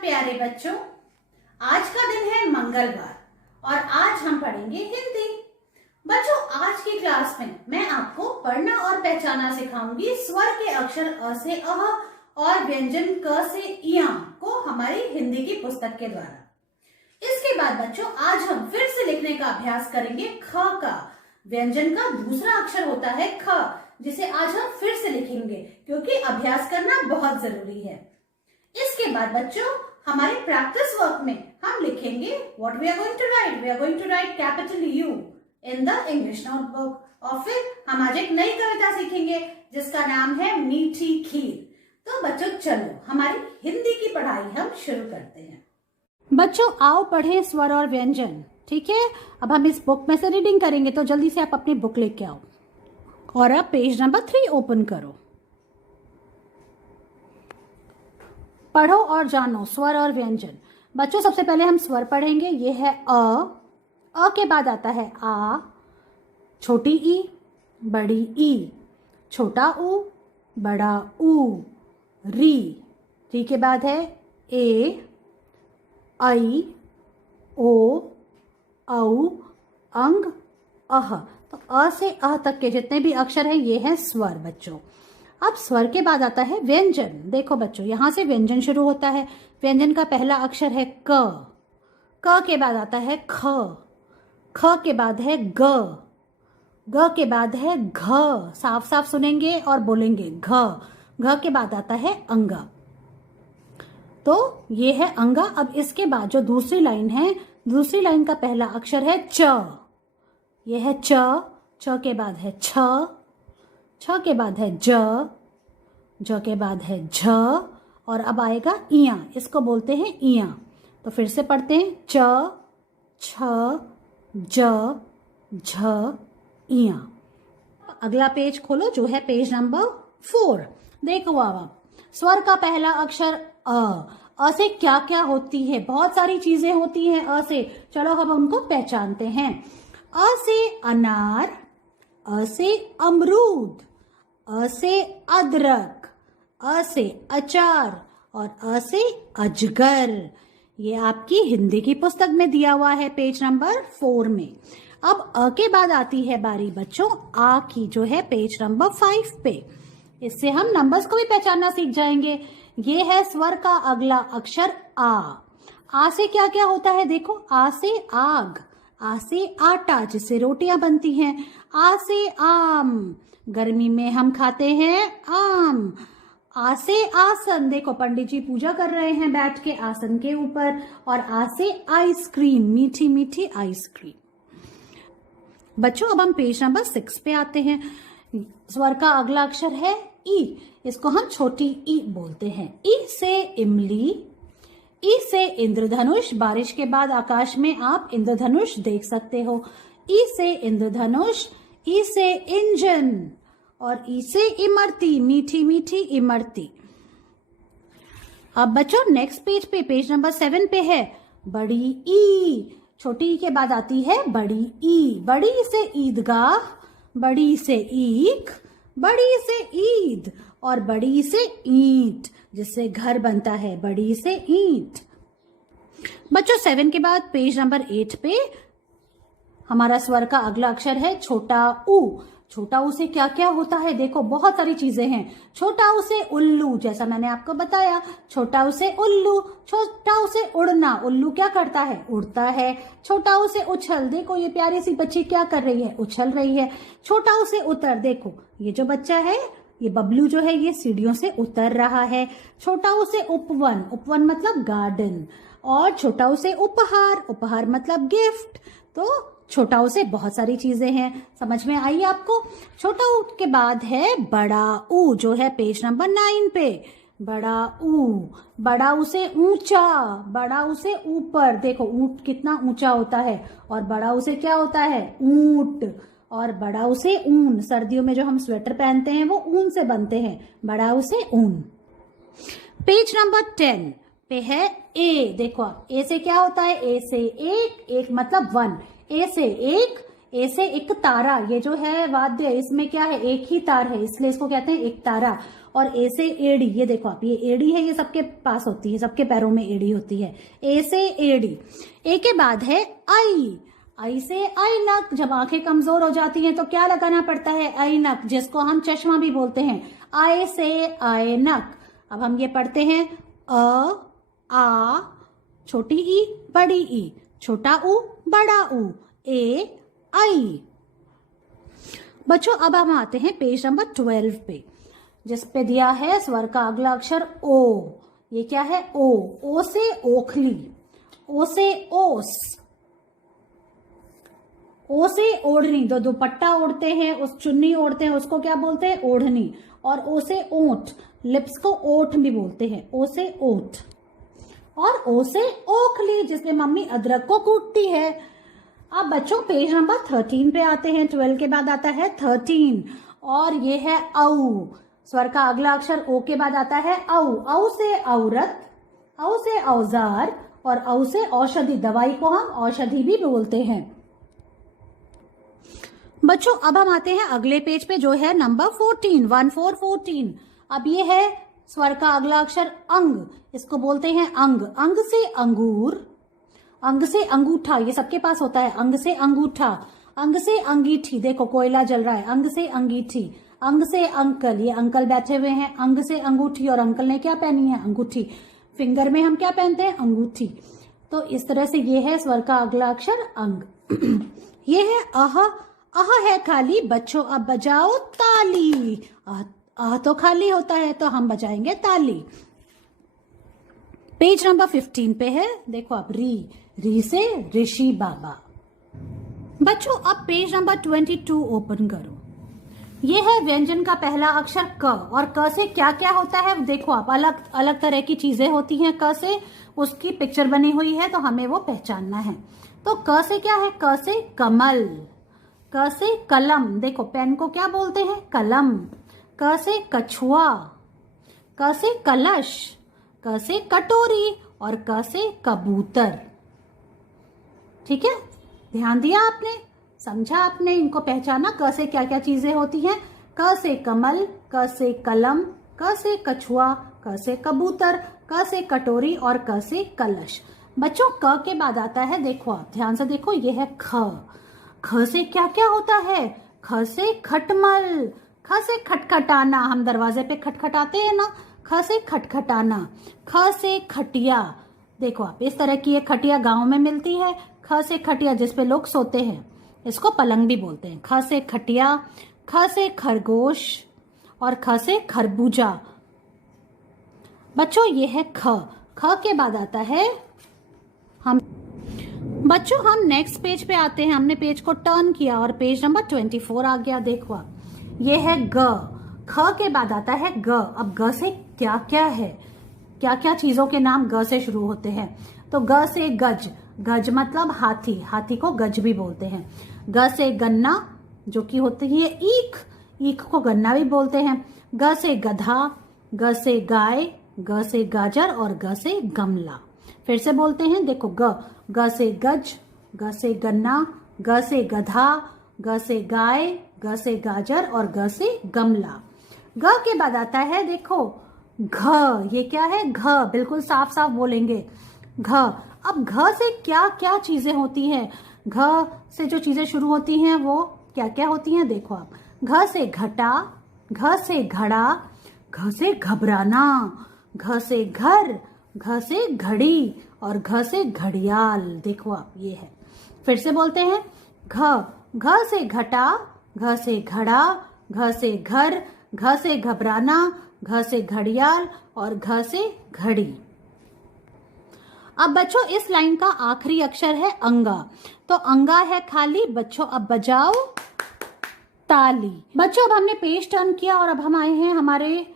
प्यारे बच्चों, आज का दिन है मंगलवार और आज हम पढ़ेंगे हिंदी। बच्चों, आज की क्लास में मैं आपको पढ़ना और पहचानना सिखाऊंगी स्वर के अक्षर अ से अह और व्यंजन क से इया को हमारी हिंदी की पुस्तक के द्वारा। इसके बाद बच्चों आज हम फिर से लिखने का अभ्यास करेंगे ख का। व्यंजन का दूसरा अक्षर होता है ख, जिसे आज हम फिर से लिखेंगे क्योंकि अभ्यास करना बहुत जरूरी है। इसके बाद बच्चों हमारे प्रैक्टिस वर्क में हम लिखेंगे what we are going to write. We are going to write capital U in the English notebook और फिर हम आज एक नई कविता सीखेंगे जिसका नाम है मीठी खीर। तो बच्चों चलो हमारी हिंदी की पढ़ाई हम शुरू करते हैं। बच्चों आओ पढ़ें स्वर और व्यंजन। ठीक है, अब हम इस बुक में से रीडिंग करेंगे, तो जल्दी से आप अपनी बुक लेके आओ और अब पेज नंबर 3 ओपन करो। पढ़ो और जानो स्वर और व्यंजन। बच्चों सबसे पहले हम स्वर पढ़ेंगे। ये है अ के बाद आता है आ, छोटी ई, बड़ी ई, छोटा ऊ, बड़ा ऊ, री के बाद है ए, आई, ओ, औ, अंग, अह। तो अ से अह तक के जितने भी अक्षर हैं ये है स्वर बच्चों। अब स्वर के बाद आता है व्यंजन। देखो बच्चों यहां से व्यंजन शुरू होता है। व्यंजन का पहला अक्षर है क के बाद आता है ख के बाद है ग के बाद है घ। साफ साफ सुनेंगे और बोलेंगे घ के बाद आता है अंगा। तो ये है अंगा। अब इसके बाद जो दूसरी लाइन है, दूसरी लाइन का पहला अक्षर है च। ये है च के बाद है छ के बाद है ज के बाद है झ और अब आएगा इया। इसको बोलते हैं इया। तो फिर से पढ़ते हैं च, छ, ज, झ, इया। अगला पेज खोलो जो है पेज नंबर 4। देखो बाबा, स्वर का पहला अक्षर अ से क्या क्या होती है? बहुत सारी चीजें होती हैं अ से। चलो अब उनको पहचानते हैं। अ से अनार, अ से अमरूद, अ से अदरक, अ से अचार और अ से अजगर। ये आपकी हिंदी की पुस्तक में दिया हुआ है पेज नंबर 4 में। अब अ के बाद आती है बारी बच्चों आ की, जो है पेज नंबर 5 पे। इससे हम नंबर्स को भी पहचानना सीख जाएंगे। ये है स्वर का अगला अक्षर आ से क्या क्या होता है? देखो, आ से आग, आ से आटा जिससे रोटियां बनती हैं, आ से आम, गर्मी में हम खाते हैं आम। आ से आसन, देखो पंडित जी पूजा कर रहे हैं बैठ के आसन के ऊपर। और आ से आइसक्रीम, मीठी मीठी आइसक्रीम। बच्चों अब हम पेज नंबर 6 पे आते हैं। स्वर का अगला अक्षर है ई। इसको हम छोटी ई बोलते हैं। ई से इमली, ई से इंद्रधनुष। बारिश के बाद आकाश में आप इंद्रधनुष देख सकते हो। ई से इंद्रधनुष, ई से इंजन और ई से इमरती, मीठी मीठी इमरती। अब बच्चों नेक्स्ट पेज पे, पेज नंबर 7 पे है बड़ी ई। छोटी ई के बाद आती है बड़ी ई। बड़ी से ईदगाह, बड़ी से ईख, बड़ी से ईद और बड़ी से ईंट जिससे घर बनता है, बड़ी से ईंट। बच्चों 7 के बाद पेज नंबर 8 पे हमारा स्वर का अगला अक्षर है छोटा ऊ। छोटा ऊ से क्या क्या होता है? देखो बहुत सारी चीजें हैं। छोटा ऊ से उल्लू, जैसा मैंने आपको बताया। छोटा ऊ से उल्लू, छोटा ऊ से उड़ना। उल्लू क्या करता है? उड़ता है। छोटा ऊ से उछल, देखो ये प्यारी सी बच्ची क्या कर रही है? उछल रही है। छोटा ऊ से उतर, देखो ये जो बच्चा है, ये बबलू जो है, ये सीढ़ियों से उतर रहा है। छोटा ऊ से उपवन, उपवन मतलब गार्डन। और छोटा ऊ से उपहार, उपहार मतलब गिफ्ट। तो छोटा ऊ से बहुत सारी चीजें हैं। समझ में आई आपको? छोटा ऊ के बाद है बड़ा ऊ, जो है पेज नंबर 9 पे। बड़ा ऊ, बड़ा ऊ से ऊंचा, बड़ा ऊ से ऊपर। देखो ऊंट कितना ऊंचा होता है। और बड़ा ऊ से क्या होता है? ऊंट। और बड़ा ऊ से ऊन, सर्दियों में जो हम स्वेटर पहनते हैं वो ऊन से बनते हैं। बड़ा ऊ से ऊन। पेज नंबर 10 पे है ए। देखो ए से क्या होता है? ए से एक, एक मतलब 1। ए से एक, ए से एक तारा, ये जो है वाद्य इसमें क्या है, एक ही तार है, इसलिए इसको कहते हैं एक तारा। और ए से एड़ी, ये देखो आप, ये एड़ी है, ये सबके पास होती है, सबके पैरों में एड़ी होती है। ए से एड़ी। ए के बाद है आई। आई से ऐनक, जब आंखें कमजोर हो जाती हैं तो क्या लगाना पड़ता है, ऐनक, जिसको हम चश्मा भी बोलते हैं। आई से ऐनक। अब हम ये पढ़ते हैं अ आ, छोटी ई बड़ी ई, छोटा ऊ बड़ा ऊ, ए आई। बच्चों अब हम आते हैं पेज नंबर 12 पे, जिस पे दिया है स्वर का अगला अक्षर ओ। ये क्या है, ओ। ओ से ओखली, ओ से ओस, ओ से ओढ़नी, जो दुपट्टा ओढ़ते हैं, उस चुन्नी ओढ़ते हैं, उसको क्या बोलते हैं, ओढ़नी। और ओ से ओठ, लिप्स को ओठ भी बोलते हैं, ओ से ओठ। और ओ से ओखली, जिसमें मम्मी अदरक को कूटती है। अब बच्चों पेज नंबर 13 पे आते हैं, 12 के बाद आता है 13, और ये है औ। स्वर का अगला अक्षर ओ के बाद आता है औ। औ से औरत, औ से औजार, और औ से औषधि, दवाई को हम औषधि भी बोलते हैं। बच्चों अब हम आते हैं अगले पेज पे, जो है नंबर 14, 14। अब ये है स्वर का अगला अक्षर अंग, इसको बोलते हैं अंग। अंग से अंगूर, अंग से अंगूठा, ये सबके पास होता है, अंग से अंगूठा। अंग से अंगीठी, देखो कोयला जल रहा है, अंग से अंगीठी। अंग से अंकल, ये अंकल बैठे हुए हैं, अंग से अंगूठी, और अंकल ने क्या पहनी है, अंगूठी। फिंगर में हम क्या पहनते हैं, अंगूठी। तो इस तरह से ये है स्वर का अगला अक्षर अंग। ये है अह। अह है खाली, बच्चों अब बजाओ ताली। आह तो खाली होता है, तो हम बजाएंगे ताली। पेज नंबर 15 पे है, देखो आप, री। री से ऋषि बाबा। बच्चों अब पेज नंबर 22 ओपन करो। ये है व्यंजन का पहला अक्षर क, और क से क्या क्या होता है देखो आप, अलग अलग तरह की चीजें होती हैं क से, उसकी पिक्चर बनी हुई है, तो हमें वो पहचानना है। तो क से क्या है, क से कमल, क से कलम, देखो पेन को क्या बोलते हैं, कलम। क से कछुआ, क से कलश, क से कटोरी, और क से कबूतर। ठीक है, ध्यान दिया आपने, समझा आपने, इनको पहचाना, क से क्या क्या चीजें होती हैं। क से कमल, क से कलम, क से कछुआ, क से कबूतर, क से कटोरी, और क से कलश। बच्चों क के बाद आता है, देखो आप ध्यान से देखो, ये है ख। ख से क्या क्या होता है, ख से खटमल, ख से खटखटाना, हम दरवाजे पे खटखटाते हैं ना, ख से खटखटाना। ख से खटिया, देखो आप, इस तरह की एक खटिया गांव में मिलती है। ख से खटिया, जिसपे लोग सोते हैं, इसको पलंग भी बोलते हैं। ख से खटिया। ख से खरगोश, और ख से खरबूजा। बच्चों ये है ख। ख के बाद आता है हम हम नेक्स्ट पेज पे आते हैं। हमने पेज को टर्न किया और पेज नंबर 24 आ गया। देखो आप, ये है ग। ख के बाद आता है ग। अब ग से क्या क्या है, क्या क्या चीजों के नाम ग से शुरू होते हैं। तो ग से गज, गज मतलब हाथी, हाथी को गज भी बोलते हैं। ग से गन्ना, जो कि होती है ईख, ईख को गन्ना भी बोलते हैं। ग से गधा, ग से गाय, ग से गाजर, और ग से गमला। फिर से बोलते हैं, देखो ग। ग से गज, ग से गन्ना, ग से गधा, ग से गाय, ग से गाजर, और ग से गमला। ग के बाद आता है देखो घ। ये क्या है, घ, बिल्कुल साफ साफ बोलेंगे, घ। अब घ से क्या क्या चीजें होती हैं, घ से जो चीजें शुरू होती हैं वो क्या क्या होती हैं, देखो आप। घ से घटा, घ से घड़ा, घ से घबराना, घ से घर, घ से घड़ी, और घ से घड़ियाल। देखो आप, ये है। फिर से बोलते हैं, घ। घ से घटा, घ से घड़ा, घ से घर, घ से घबराना, घ से घड़ियाल, और घ से घड़ी। अब बच्चों इस लाइन का आखिरी अक्षर है अंगा। तो अंगा है खाली। बच्चों अब बजाओ ताली। बच्चों अब हमने पेज टर्न किया और अब हम आए हैं हमारे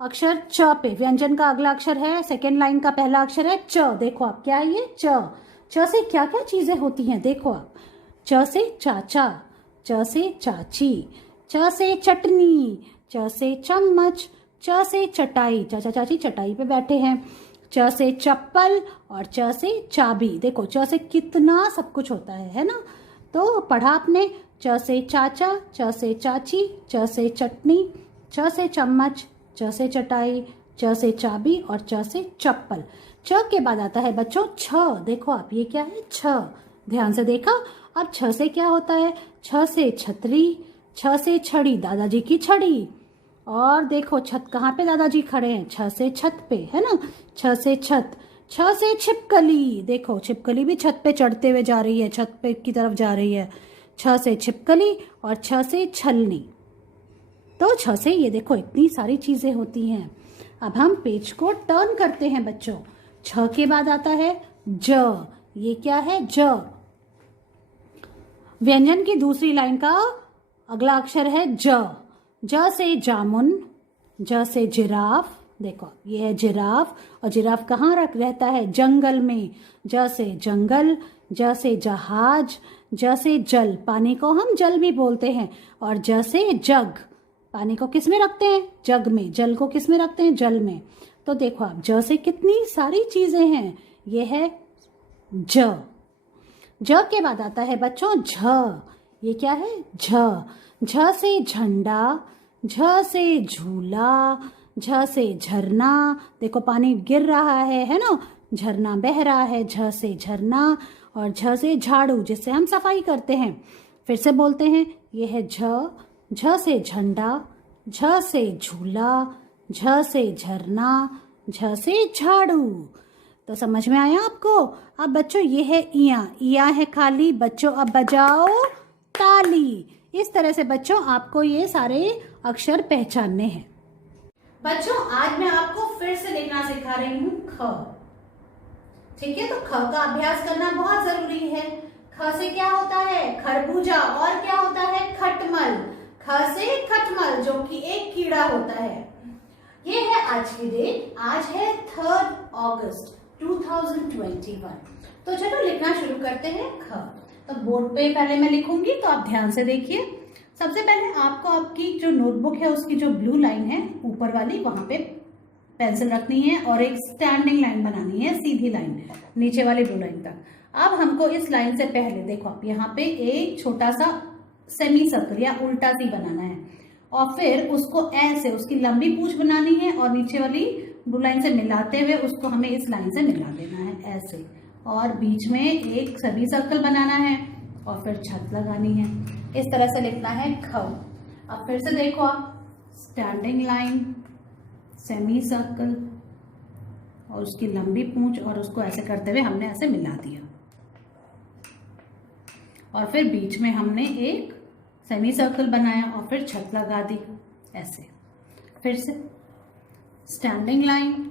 अक्षर च पे। व्यंजन का अगला अक्षर है, सेकेंड लाइन का पहला अक्षर है च। देखो आप, क्या है ये, च। च से क्या क्या चीजें होती हैं, देखो आप। च से चाचा, च से चाची, च से चटनी, च से चम्मच, च से चटाई, चाचा चाची चटाई पे बैठे हैं। च से चप्पल, और च से चाबी। देखो च से कितना सब कुछ होता है ना। तो पढ़ा आपने च से चाचा, च से चाची, च से चटनी, च से चम्मच, च से चटाई, च से चाबी और च से चप्पल। च के बाद आता है बच्चों छ। देखो आप, ये क्या है? छ। ध्यान से देखा। अब छ से क्या होता है? छ से छतरी, छ से छड़ी, दादाजी की छड़ी। और देखो छत कहाँ पे दादाजी खड़े हैं? छ से छत पे, है ना? छ से छत। छ से छिपकली, देखो छिपकली भी छत पे चढ़ते हुए जा रही है, छत पे की तरफ जा रही है। छ से छिपकली और छ से छलनी। तो छ से ये देखो इतनी सारी चीजें होती हैं। अब हम पेज को टर्न करते हैं बच्चों। छ के बाद आता है ज। ये क्या है? ज। व्यंजन की दूसरी लाइन का अगला अक्षर है ज। ज से जामुन, ज से जिराफ। देखो ये है जिराफ, और जिराफ कहाँ रहता है? जंगल में। ज से जंगल, ज से जहाज, ज से जल, पानी को हम जल भी बोलते हैं। और ज से जग, पानी को किस में रखते हैं? जग में। जल को किस में रखते हैं? जल में। तो देखो आप, ज से कितनी सारी चीजें हैं। ये है ज। ज के बाद आता है बच्चों झ। ये क्या है? झ। झ से झंडा, झ से झूला, झ से झरना। देखो पानी गिर रहा है ना? झरना बह रहा है। झ से झरना। और झ से झाड़ू, जिससे हम सफाई करते हैं। फिर से बोलते हैं, ये है झ। झ से झंडा, झ से झूला, झ से झरना, झ से झाड़ू। तो समझ में आया आपको? अब बच्चों ये है इया। इया है खाली। बच्चों अब बजाओ ताली। इस तरह से बच्चों आपको ये सारे अक्षर पहचानने हैं। बच्चों आज मैं आपको फिर से लिखना सिखा रही हूँ ख। ठीक है, तो ख का अभ्यास करना बहुत जरूरी है। ख से क्या होता है? खरबूजा। और क्या होता है? खटमल। ख से खटमल, जो कि एक कीड़ा होता है। ये है आज की डेट। आज है 3 अगस्त 2021। तो चलो लिखना शुरू करते हैं ख। तो बोर्ड पे पहले मैं लिखूंगी, तो आप ध्यान से देखिए। सबसे पहले आपको आपकी जो नोटबुक है उसकी जो ब्लू लाइन है ऊपर वाली, वहां पे पेंसिल रखनी है और एक स्टैंडिंग लाइन बनानी है, सीधी लाइन नीचे वाली ब्लू लाइन तक। अब हमको इस लाइन से पहले देखो आप, यहाँ पे एक छोटा सा सेमी सर्कल या उल्टा सी बनाना है, और फिर उसको ऐसे उसकी लंबी पूंछ बनानी है और नीचे वाली ब्लू लाइन से मिलाते हुए उसको हमें इस लाइन से मिला देना है ऐसे, और बीच में एक सेमी सर्कल बनाना है और फिर छत लगानी है। इस तरह से लिखना है ख। अब फिर से देखो आप, स्टैंडिंग लाइन, सेमी सर्कल और उसकी लंबी पूंछ, और उसको ऐसे करते हुए हमने ऐसे मिला दिया, और फिर बीच में हमने एक सेमी सर्कल बनाया और फिर छत लगा दी ऐसे। फिर से स्टैंडिंग लाइन,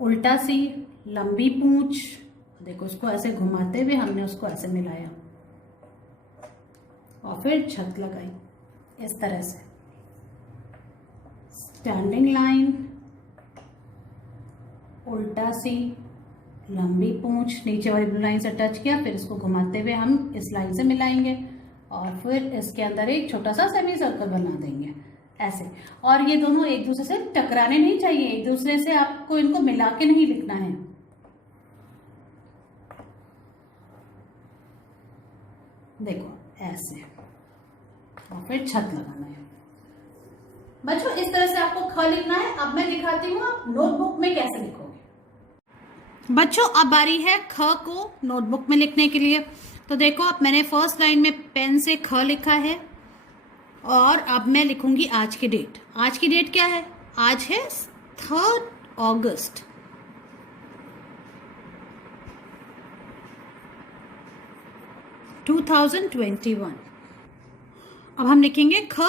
उल्टा सी, लंबी पूंछ, देखो उसको ऐसे घुमाते हुए हमने उसको ऐसे मिलाया और फिर छत लगाई इस तरह से। स्टैंडिंग लाइन, उल्टा सी, लंबी पूंछ, नीचे वाली ब्लू लाइन से टच किया, फिर इसको घुमाते हुए हम इस लाइन से मिलाएंगे और फिर इसके अंदर एक छोटा सा सेमी सर्कल बना देंगे ऐसे। और ये दोनों एक दूसरे से टकराने नहीं चाहिए, एक दूसरे से आपको इनको मिला के नहीं लिखना है। देखो ऐसे, और फिर छत लगाना है। बच्चों इस तरह से आपको ख लिखना है। अब मैं दिखाती हूँ आप नोटबुक में कैसे लिखोगे। बच्चों अब बारी है ख को नोटबुक में लिखने के लिए। तो देखो अब मैंने फर्स्ट लाइन में पेन से ख लिखा है, और अब मैं लिखूंगी आज की डेट। आज की डेट क्या है? आज है 3 अगस्त। अब हम लिखेंगे ख।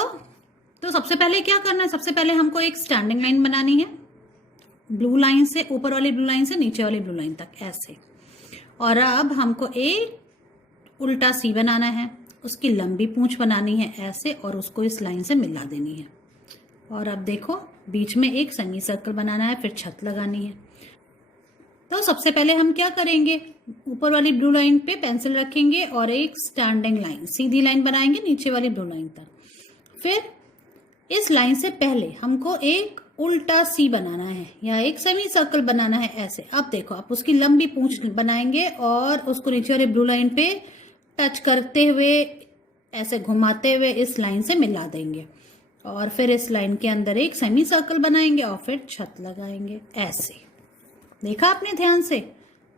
तो सबसे पहले क्या करना है? सबसे पहले हमको एक स्टैंडिंग लाइन बनानी है, ब्लू लाइन से, ऊपर वाली ब्लू लाइन से नीचे वाली ब्लू लाइन तक ऐसे। और अब हमको एक उल्टा सी बनाना है, उसकी लंबी पूंछ बनानी है ऐसे, और उसको इस लाइन से मिला देनी है। और अब देखो बीच में एक सेमी सर्कल बनाना है, फिर छत लगानी है। तो सबसे पहले हम क्या करेंगे? ऊपर वाली ब्लू लाइन पे पेंसिल रखेंगे और एक स्टैंडिंग लाइन, सीधी लाइन बनाएंगे नीचे वाली ब्लू लाइन तक। फिर इस लाइन से पहले हमको एक उल्टा सी बनाना है या एक सेमी सर्कल बनाना है ऐसे। अब देखो आप उसकी लंबी पूंछ बनाएंगे और उसको नीचे वाली ब्लू लाइन पे टच करते हुए ऐसे घुमाते हुए इस लाइन से मिला देंगे और फिर इस लाइन के अंदर एक सेमी सर्कल बनाएंगे और फिर छत लगाएंगे ऐसे। देखा आपने ध्यान से?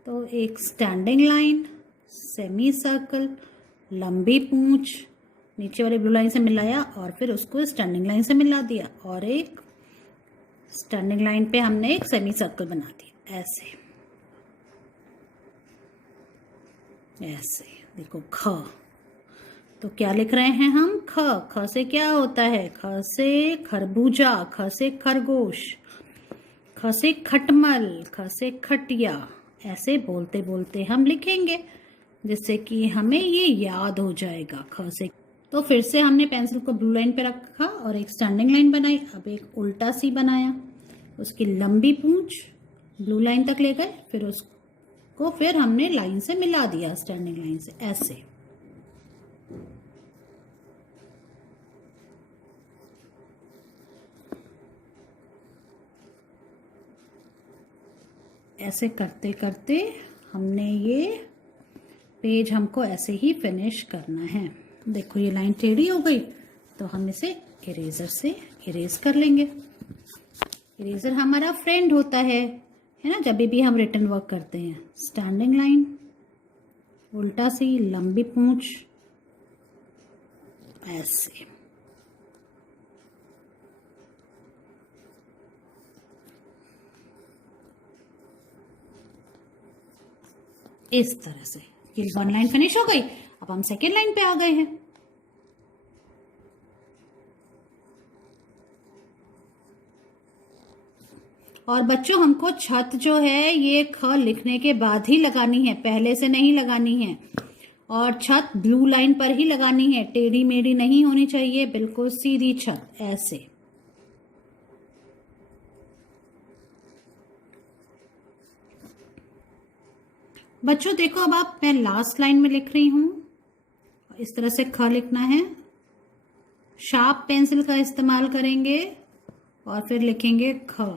तो एक स्टैंडिंग लाइन, सेमी सर्कल, लंबी पूंछ, नीचे वाली ब्लू लाइन से मिलाया और फिर उसको स्टैंडिंग लाइन से मिला दिया और एक स्टैंडिंग लाइन पे हमने एक सेमी सर्कल बना दिया ऐसे ऐसे। देखो ख, तो क्या लिख रहे हैं हम? ख। ख से क्या होता है? ख से खरबूजा, ख से खरगोश, ख से खटमल, ख से खटिया। ऐसे बोलते बोलते हम लिखेंगे जिससे कि हमें ये याद हो जाएगा ख से। तो फिर से हमने पेंसिल को ब्लू लाइन पे रखा और एक स्टैंडिंग लाइन बनाई। अब एक उल्टा सी बनाया, उसकी लंबी पूंछ ब्लू लाइन तक ले गए, फिर उसको फिर हमने लाइन से मिला दिया स्टैंडिंग लाइन से ऐसे। ऐसे करते करते हमने ये पेज हमको ऐसे ही फिनिश करना है। देखो ये लाइन टेढ़ी हो गई तो हम इसे इरेजर से इरेज कर लेंगे। इरेजर हमारा फ्रेंड होता है ना, जब भी हम रिटन वर्क करते हैं। स्टैंडिंग लाइन, उल्टा सी, लंबी पूंछ ऐसे। इस तरह से ये वन लाइन फिनिश हो गई। अब हम सेकेंड लाइन पे आ गए हैं। और बच्चों हमको छत जो है ये ख लिखने के बाद ही लगानी है, पहले से नहीं लगानी है। और छत ब्लू लाइन पर ही लगानी है, टेढ़ी मेढ़ी नहीं होनी चाहिए, बिल्कुल सीधी छत ऐसे। बच्चों देखो अब आप, मैं लास्ट लाइन में लिख रही हूं। इस तरह से ख लिखना है, शार्प पेंसिल का इस्तेमाल करेंगे और फिर लिखेंगे ख।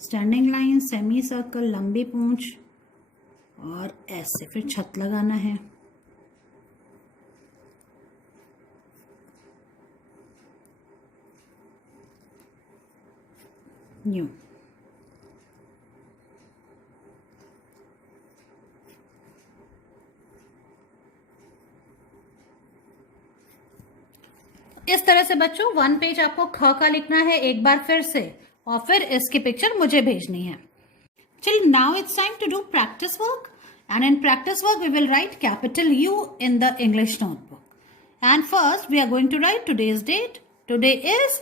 स्टैंडिंग लाइन, सेमी सर्कल, लंबी पूंछ और ऐसे फिर छत लगाना है। यूं। इस तरह से बच्चों वन पेज आपको ख का लिखना है एक बार फिर से और फिर इसकी पिक्चर मुझे भेजनी है। चलिए now it's time to do practice work and in practice work we will write capital U in the English notebook. And first we are going to write today's date. Today is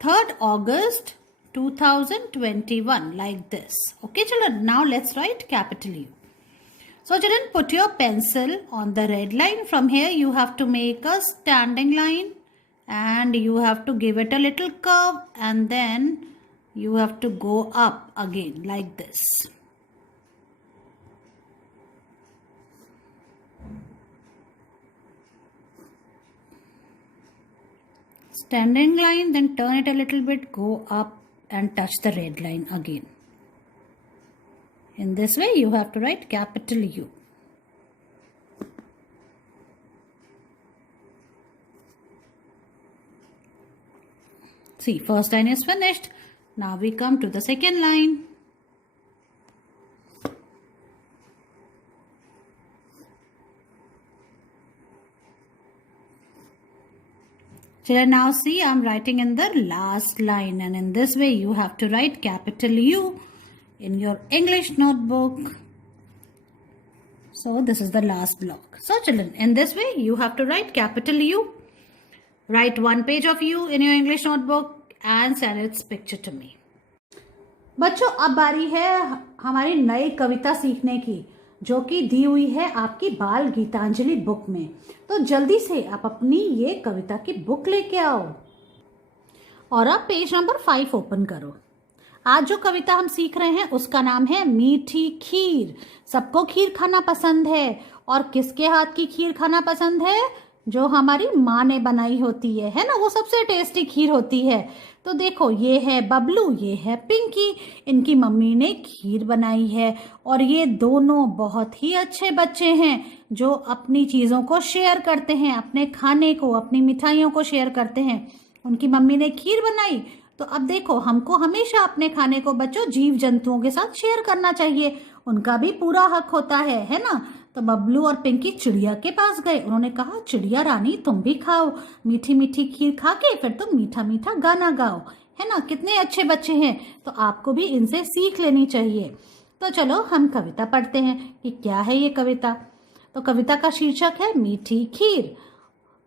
3rd August 2021 like this. Okay children, now let's write capital U. So children, put your pencil on the red line. From here you have to make a standing line and you have to give it a little curve and then you have to go up again like this. Standing line, then turn it a little bit, go up and touch the red line again. In this way you have to write capital U. See, first line is finished. Now we come to the second line. Children, now see, I am writing in the last line and in this way you have to write capital U in your English notebook. So this is the last block. So children, in this way you have to write capital U. Write one page of U in your English notebook and send its picture to me. बच्चों अब बारी है हमारी नई कविता सीखने की, जो कि दी हुई है आपकी बाल गीतांजलि बुक में। तो जल्दी से आप अपनी ये कविता की बुक लेके आओ और आप पेज नंबर 5 ओपन करो। आज जो कविता हम सीख रहे हैं उसका नाम है मीठी खीर। सबको खीर खाना पसंद है और किसके हाथ की खीर खाना पसंद है? जो हमारी माँ ने बनाई होती है ना, वो सबसे टेस्टी खीर होती है। तो देखो, ये है बबलू, ये है पिंकी, इनकी मम्मी ने खीर बनाई है। और ये दोनों बहुत ही अच्छे बच्चे हैं जो अपनी चीज़ों को शेयर करते हैं, अपने खाने को, अपनी मिठाइयों को शेयर करते हैं। उनकी मम्मी ने खीर बनाई, तो अब देखो, हमको हमेशा अपने खाने को बच्चों जीव जंतुओं के साथ शेयर करना चाहिए, उनका भी पूरा हक होता है ना। तो बबलू और पिंकी चिड़िया के पास गए, उन्होंने कहा चिड़िया रानी तुम भी खाओ मीठी मीठी खीर, खा के फिर तुम मीठा मीठा गाना गाओ, है ना। कितने अच्छे बच्चे हैं, तो आपको भी इनसे सीख लेनी चाहिए। तो चलो हम कविता पढ़ते हैं कि क्या है ये कविता। तो कविता का शीर्षक है मीठी खीर।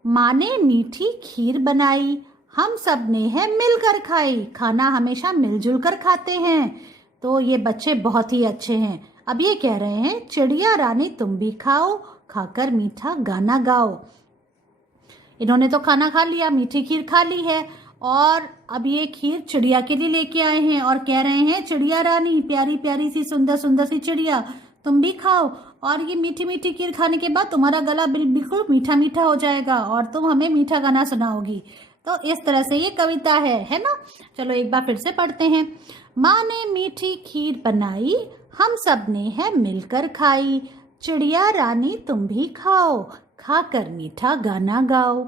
माँ ने मीठी खीर बनाई, हम सब ने है मिलकर खाई, खाना हमेशा मिलजुल कर खाते हैं। तो ये बच्चे बहुत ही अच्छे हैं। अब ये कह रहे हैं चिड़िया रानी तुम भी खाओ, खाकर मीठा गाना गाओ। इन्होंने तो खाना खा लिया, मीठी खीर खा ली है, और अब ये खीर चिड़िया के लिए लेके आए हैं और कह रहे हैं चिड़िया रानी, प्यारी प्यारी सी सुंदर सुंदर सी चिड़िया, तुम भी खाओ, और ये मीठी मीठी खीर खाने के बाद तुम्हारा गला बिल्कुल मीठा मीठा हो जाएगा और तुम हमें मीठा गाना सुनाओगी। तो इस तरह से ये कविता है ना। चलो एक बार फिर से पढ़ते हैं। माँ ने मीठी खीर बनाई, हम सब ने है मिलकर खाई, चिड़िया रानी तुम भी खाओ, खाकर मीठा गाना गाओ।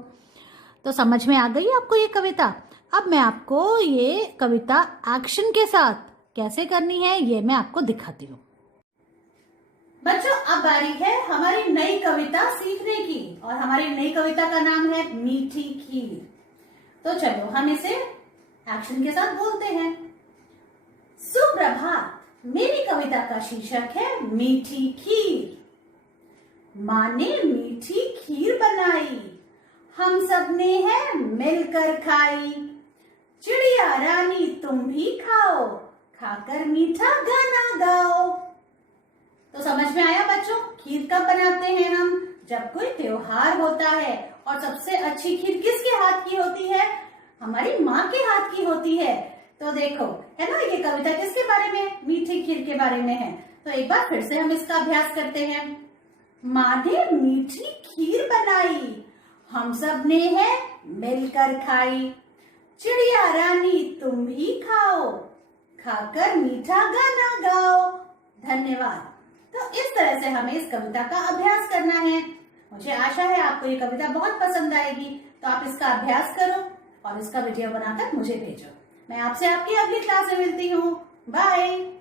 तो समझ में आ गई आपको ये कविता। अब मैं आपको ये कविता एक्शन के साथ कैसे करनी है ये मैं आपको दिखाती हूँ। बच्चों, अब बारी है हमारी नई कविता सीखने की, और हमारी नई कविता का नाम है मीठी खीर। तो चलो हम इसे एक्शन के साथ बोलते हैं। सुप्रभात, मेरी कविता का शीर्षक है मीठी खीर। माँ ने मीठी खीर बनाई, हम सब ने है मिलकर खाई, चिड़िया रानी तुम भी खाओ, खाकर मीठा गाना गाओ। तो समझ में आया बच्चों, खीर कब बनाते हैं हम? जब कोई त्योहार होता है। और सबसे अच्छी खीर किसके हाथ की होती है? हमारी माँ के हाथ की होती है। तो देखो, है ना, ये कविता किसके बारे में? मीठी खीर के बारे में है। तो एक बार फिर से हम इसका अभ्यास करते हैं। माँ ने मीठी खीर बनाई, हम सब ने है मिलकर खाई, चिड़िया रानी तुम भी खाओ, खाकर मीठा गाना गाओ। धन्यवाद। तो इस तरह से हमें इस कविता का अभ्यास करना है। मुझे आशा है आपको ये कविता बहुत पसंद आएगी। तो आप इसका अभ्यास करो और इसका वीडियो बनाकर मुझे भेजो। मैं आपसे आपकी अगली क्लास में मिलती हूँ। बाय।